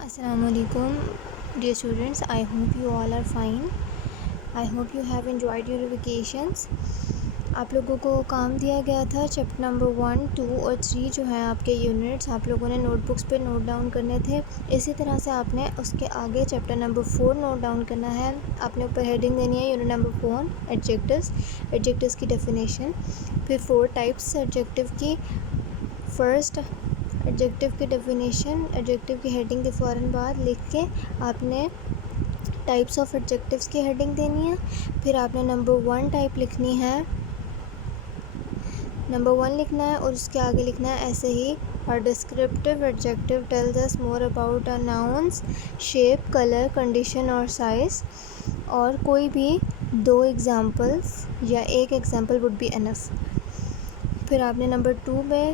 Assalamu alaikum, dear students. I hope you all are fine. I hope you have enjoyed your vacations. آپ لوگوں کو کام دیا گیا تھا چیپٹر نمبر 1, 2 اور 3 جو ہیں آپ کے یونٹس آپ لوگوں نے نوٹ بکس پہ نوٹ ڈاؤن کرنے تھے. اسی طرح سے آپ نے اس کے آگے چیپٹر نمبر 4 نوٹ ڈاؤن کرنا ہے. آپ نے اوپر ہیڈنگ دینی ہے یونٹ نمبر 4 ایڈجیکٹوز کی ڈیفینیشن. پھر 4 ٹائپس ایڈجیکٹو کی. فرسٹ ایڈجیکٹو کی ڈیفینیشن ایڈجیکٹو کی ہیڈنگ کے فوراً بعد لکھ کے آپ نے ٹائپس آف ایڈجیکٹوز کی ہیڈنگ دینی ہے. پھر آپ نے نمبر 1 ٹائپ لکھنی ہے, نمبر 1 لکھنا ہے اور اس کے آگے لکھنا ہے ایسے ہی descriptive adjective tells us more about a nouns shape, colour, condition اور سائز. اور کوئی بھی 2 ایگزامپلس یا 1 ایگزامپل وڈ بی انف. پھر آپ نے نمبر 2 میں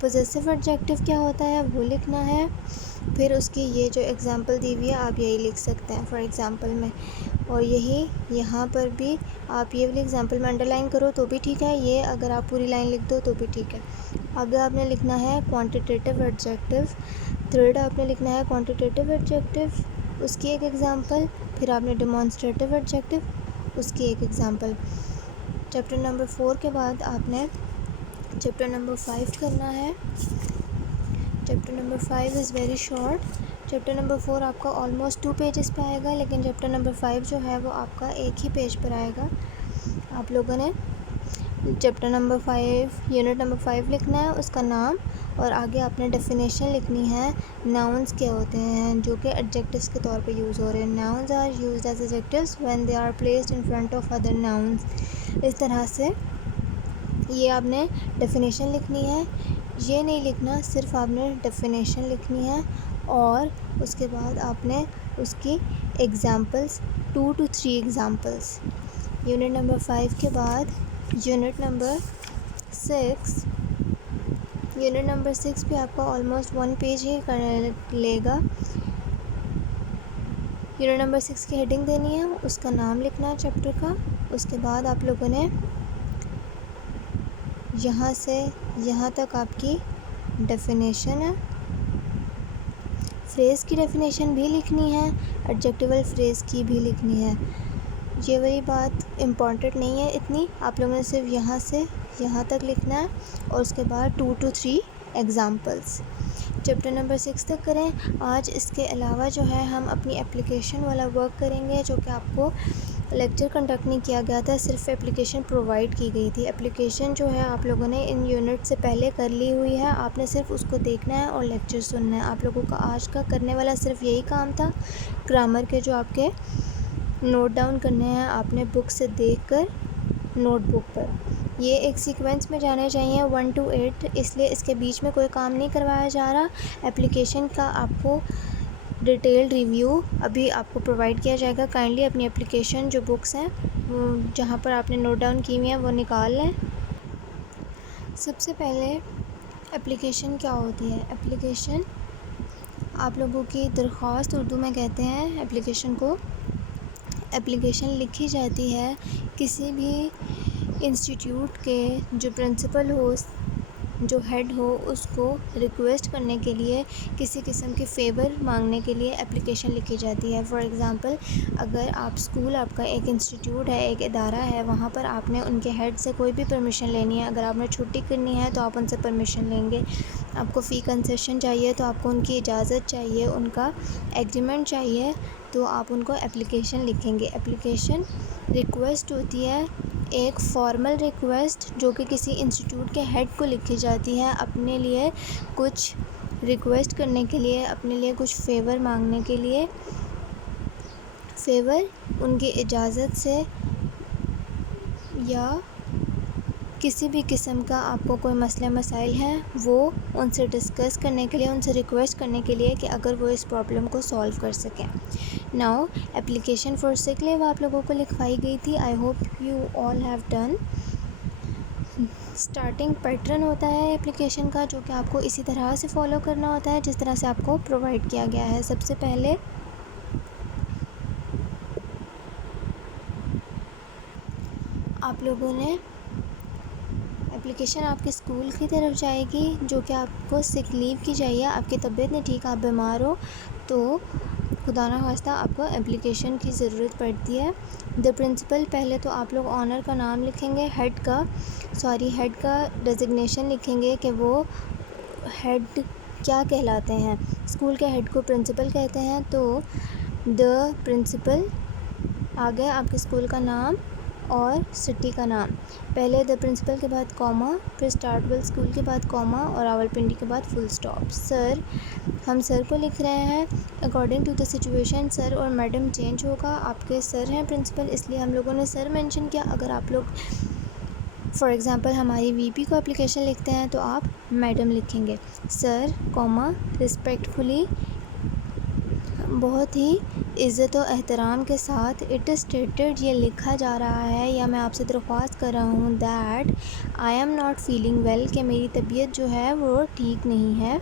پوزیسو ایڈجیکٹو کیا ہوتا ہے وہ لکھنا ہے. پھر اس کی یہ جو ایگزامپل دی ہوئی ہے آپ یہی لکھ سکتے ہیں فار ایگزامپل میں, اور یہی یہاں پر بھی آپ یہ والی ایگزامپل میں انڈر لائن کرو تو بھی ٹھیک ہے, یہ اگر آپ پوری لائن لکھ دو تو بھی ٹھیک ہے. آگے آپ نے لکھنا ہے کوانٹیٹیو ایڈجیکٹو. تھرڈ آپ نے لکھنا ہے کوانٹیٹیو ایڈجیکٹو, اس کی ایک ایگزامپل. پھر آپ نے ڈیمانسٹریٹیو ایڈجیکٹو, اس کی ایک ایگزامپل. چیپٹر نمبر 4 کے بعد آپ نے چیپٹر نمبر 5 کرنا ہے. Chapter number 5 is very short. Chapter number 4 آپ کا آلموسٹ 2 پیجز پہ آئے گا, لیکن چیپٹر نمبر 5 جو ہے وہ آپ کا ایک ہی پیج پر آئے گا. آپ لوگوں نے چیپٹر نمبر 5 یونٹ نمبر 5 لکھنا ہے, اس کا نام, اور آگے آپ نے ڈیفینیشن لکھنی ہے. ناؤنس کیا ہوتے ہیں جو کہ ایڈجیکٹوز کے طور پہ یوز ہو رہے ہیں. Nouns are used as adjectives when they are placed in front of other nouns. اس طرح سے یہ آپ نے ڈیفینیشن لکھنی ہے. یہ نہیں لکھنا, صرف آپ نے ڈیفینیشن لکھنی ہے اور اس کے بعد آپ نے اس کی examples 2 to 3 examples. Unit number 5 کے بعد یونٹ نمبر 6. یونٹ نمبر 6 بھی آپ کا آلموسٹ 1 پیج ہی لے گا. یونٹ نمبر 6 کی ہیڈنگ دینی ہے, اس کا نام لکھنا ہے چیپٹر کا. اس کے بعد آپ لوگوں نے یہاں سے یہاں تک آپ کی ڈیفینیشن ہے. فریز کی ڈیفینیشن بھی لکھنی ہے, ایڈجیکٹیول فریز کی بھی لکھنی ہے. یہ وہی بات امپورٹنٹ نہیں ہے اتنی, آپ لوگوں نے صرف یہاں سے یہاں تک لکھنا ہے اور اس کے بعد 2 to 3 ایگزامپلس. چیپٹر نمبر 6 تک کریں. آج اس کے علاوہ جو ہے ہم اپنی اپلیکیشن والا ورک کریں گے, جو کہ آپ کو لیکچر کنڈکٹ نہیں کیا گیا تھا, صرف اپلیکیشن پرووائڈ کی گئی تھی. اپلیکیشن جو ہے آپ لوگوں نے ان یونٹ سے پہلے کر لی ہوئی ہے, آپ نے صرف اس کو دیکھنا ہے اور لیکچر سننا ہے. آپ لوگوں کا آج کا کرنے والا صرف یہی کام تھا. گرامر کے جو آپ کے نوٹ ڈاؤن کرنے ہیں آپ نے بک سے دیکھ کر نوٹ بک پر. یہ ایک سیکوینس میں جانے چاہیے 1 to 8, اس لیے اس کے بیچ میں کوئی کام نہیں کروایا جا رہا. اپلیکیشن کا آپ کو ڈیٹیل ریویو ابھی آپ کو پرووائڈ کیا جائے گا. کائنڈلی اپنی اپلیکیشن جو بکس ہیں جہاں پر آپ نے نوٹ ڈاؤن کی ہوئی ہیں وہ نکال لیں. سب سے پہلے اپلیکیشن کیا ہوتی ہے. اپلیکیشن آپ لوگوں کی درخواست اردو میں کہتے ہیں اپلیکیشن کو. اپلیکیشن لکھی جاتی ہے کسی بھی انسٹیٹیوٹ کے جو پرنسپل ہو, جو ہیڈ ہو, اس کو ریکویسٹ کرنے کے لیے, کسی قسم کے فیور مانگنے کے لیے اپلیکیشن لکھی جاتی ہے. فار ایگزامپل اگر آپ اسکول آپ کا ایک انسٹیٹیوٹ ہے, ایک ادارہ ہے, وہاں پر آپ نے ان کے ہیڈ سے کوئی بھی پرمیشن لینی ہے. اگر آپ نے چھٹی کرنی ہے تو آپ ان سے پرمیشن لیں گے. آپ کو فی کنسیشن چاہیے تو آپ کو ان کی اجازت چاہیے, ان کا ایگریمنٹ چاہیے, تو آپ ان کو اپلیکیشن لکھیں گے. اپلیکیشن ریکویسٹ ہوتی ہے, ایک فارمل ریکویسٹ جو کہ کسی انسٹیٹیوٹ کے ہیڈ کو لکھی جاتی ہے اپنے لیے کچھ ریکویسٹ کرنے کے لیے, اپنے لیے کچھ فیور مانگنے کے لیے. فیور ان کی اجازت سے یا کسی بھی قسم کا آپ کو کوئی مسئلہ مسائل ہیں وہ ان سے ڈسکس کرنے کے لیے, ان سے ریکویسٹ کرنے کے لیے کہ اگر وہ اس پرابلم کو سولو کر سکیں. ناؤ اپلیکیشن فار سک لیو آپ لوگوں کو لکھوائی گئی تھی. I hope you all have done. Starting pattern ہوتا ہے اپلیکیشن کا جو کہ آپ کو اسی طرح سے فالو کرنا ہوتا ہے جس طرح سے آپ کو پرووائڈ کیا گیا ہے. سب سے پہلے آپ لوگوں نے اپلیکیشن آپ کے اسکول کی طرف جائے گی جو کہ آپ کو سک لیو کی چاہیے. آپ کی طبیعت نہیں ٹھیک, آپ بیمار ہو تو خدا نہ خواستہ آپ کو اپلیکیشن کی ضرورت پڑتی ہے. دا پرنسپل, پہلے تو آپ لوگ آنر کا نام لکھیں گے, ہیڈ کا ڈیزگنیشن لکھیں گے کہ وہ ہیڈ کیا کہلاتے ہیں. اسکول کے ہیڈ کو پرنسپل کہتے ہیں. تو دا پرنسپل, آگے آپ کے اسکول کا نام اور سٹی کا نام. پہلے دا پرنسپل کے بعد کوما, پھر اسٹارٹ اسکول کے بعد کوما اور راولپنڈی کے بعد فل اسٹاپ. سر, ہم سر کو لکھ رہے ہیں. اکارڈنگ ٹو دا سچویشن سر اور میڈم چینج ہوگا. آپ کے سر ہیں پرنسپل, اس لیے ہم لوگوں نے سر مینشن کیا. اگر آپ لوگ فار ایگزامپل ہماری وی پی کو اپلیکیشن لکھتے ہیں تو آپ میڈم لکھیں گے. سر کوما ریسپیکٹفلی, بہت ہی عزت و احترام کے ساتھ. اٹ از اسٹیٹڈ, یہ لکھا جا رہا ہے یا میں آپ سے درخواست کر رہا ہوں that I am not feeling well, کہ میری طبیعت جو ہے وہ ٹھیک نہیں ہے.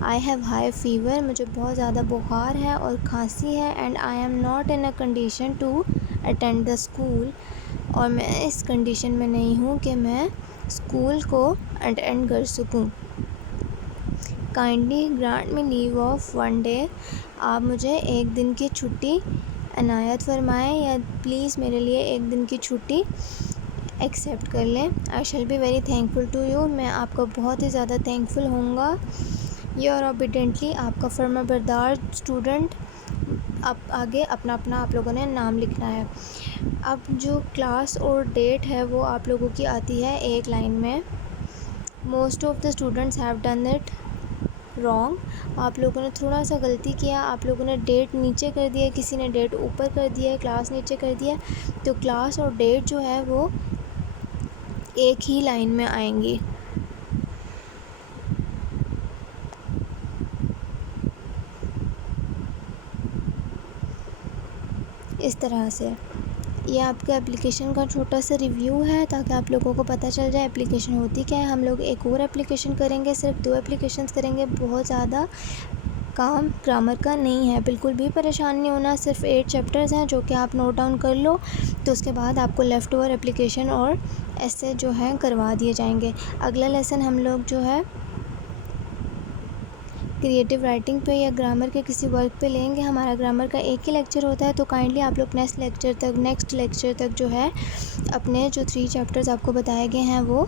آئی ہیو ہائی فیور, مجھے بہت زیادہ بخار ہے اور کھانسی ہے. And I am not in a condition to attend the school, اور میں اس کنڈیشن میں نہیں ہوں کہ میں اسکول کو اٹینڈ کر سکوں. Kindly grant me leave of 1 day, آپ مجھے 1 دن کی چھٹی عنایت فرمائیں یا پلیز میرے لیے 1 دن کی چھٹی ایکسیپٹ کر لیں. I shall be very thankful to you, میں آپ کا بہت ہی زیادہ تھینکفل ہوں گا. یور اوبیڈینٹلی, آپ کا فرما بردار اسٹوڈنٹ. اب آگے اپنا آپ لوگوں نے نام لکھنا ہے. اب جو کلاس اور ڈیٹ ہے وہ آپ لوگوں کی آتی ہے ایک لائن میں. Most of the students have done it wrong, آپ لوگوں نے تھوڑا سا غلطی کیا. آپ لوگوں نے ڈیٹ نیچے کر دیا, کسی نے ڈیٹ اوپر کر دیا, کلاس نیچے کر دیا. تو کلاس اور ڈیٹ جو ہے وہ ایک ہی لائن میں آئیں گی. اس طرح سے یہ آپ کے اپلیکیشن کا چھوٹا سا ریویو ہے تاکہ آپ لوگوں کو پتہ چل جائے اپلیکیشن ہوتی کیا ہے. ہم لوگ ایک اور اپلیکیشن کریں گے, صرف 2 اپلیکیشنز کریں گے. بہت زیادہ کام گرامر کا نہیں ہے, بالکل بھی پریشان نہیں ہونا. صرف 8 چیپٹرز ہیں جو کہ آپ نوٹ ڈاؤن کر لو, تو اس کے بعد آپ کو لیفٹ اوور اپلیکیشن اور ایسے جو ہیں کروا دیے جائیں گے. اگلا لیسن ہم لوگ جو ہے کریٹیو رائٹنگ پہ یا گرامر کے کسی ورک پہ لیں گے. ہمارا گرامر کا ایک ہی لیکچر ہوتا ہے, تو کائنڈلی آپ لوگ نیکسٹ لیکچر تک جو ہے اپنے جو 3 چیپٹرز آپ کو بتائے گئے ہیں وہ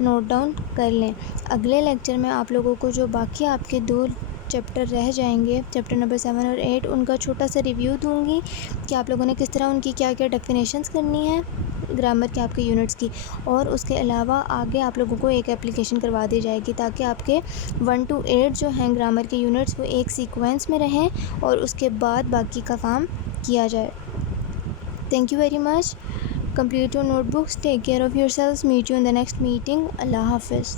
نوٹ ڈاؤن کر لیں. اگلے لیکچر میں آپ لوگوں کو جو باقی آپ کے 2 چیپٹر رہ جائیں گے, چیپٹر نمبر 7 اور 8, ان کا چھوٹا سا ریویو دوں گی کہ آپ لوگوں نے کس طرح ان کی کیا ڈیفینیشنز کرنی ہے گرامر کے آپ کے یونٹس کی. اور اس کے علاوہ آگے آپ لوگوں کو ایک اپلیکیشن کروا دی جائے گی تاکہ آپ کے 1 to 8 جو ہیں گرامر کے یونٹس وہ ایک سیکوینس میں رہیں اور اس کے بعد باقی کا کام کیا جائے. Thank you very much. Complete your notebooks. Take care of yourselves. Meet you in the next meeting. اللہ حافظ.